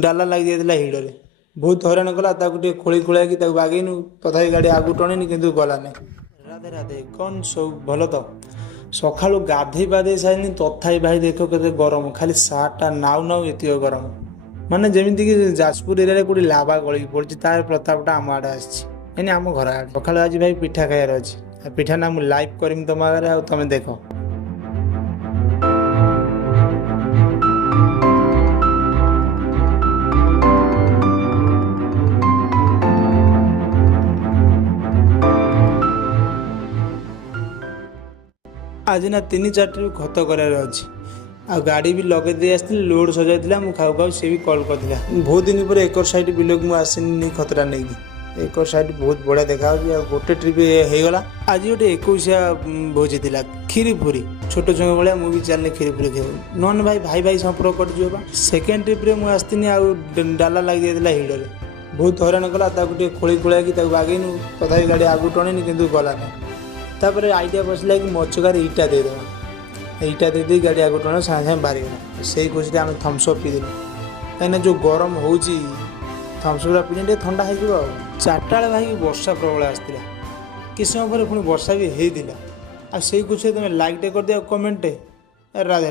डाला लग जाता हिड़े बहुत हईराण कला खोली खोला कि बागेनु तथा गाड़ी आगू टणेनि कि गला नहीं। राधे राधे कौन सब भल तो सका गाधे पाधे सारे तथा भाई देख के गरम खाली सार्टा नाउ नाउ एत गरम माने जमीक जाजपुर एरिया कौटी लाभा गल पड़ी तार प्रतापटा आम आड़े आसनी आम घर आड़े सका आज भाई पिठा खाइबार अच्छे पिठा ना मुझे लाइव करमी तुम आगे आ तुम देख। आज ना 3-4 ट्रिप खत करार अच्छी आ गाड़ी भी लगे दे आसती लोड सजाई मुझे खाऊ खाऊ सी भी कल करता बहुत दिन पर एकर साइड बिल को आसनी खतरा नहीं एकर साइड बहुत बढ़िया देखा गोटे ट्रिप होगा। आज गोटे 21 भोजी थी खीरी पूरी छोट छुआ भाया मुझे चलने खीरी पूरी खाऊ नन भाई भाई भाई संपर्क कर सेकेंड ट्रिप्रे मुझे आसनी आ डाला लग जाता हिड़े बहुत हईराण कला खोली खोला कि बागेनु तथा गाड़ी आगू टणेनि कि गला नहीं। तापर आइडिया बसला कि मचकार ईटा देदेव ईटा दे गाड़ी आगे टण सागे सागे बाहरी गला से खुशी आम थम्सअप पीदेलु कहीं जो गरम हो थम्सअपा पीने ठंडा हो 4टा बेले भाई वर्षा प्रबल आसाला किस समय पर पुणी वर्षा भी होता आ से खुशी तुम लाइक टे कर दिया कमेंट राधे राधे।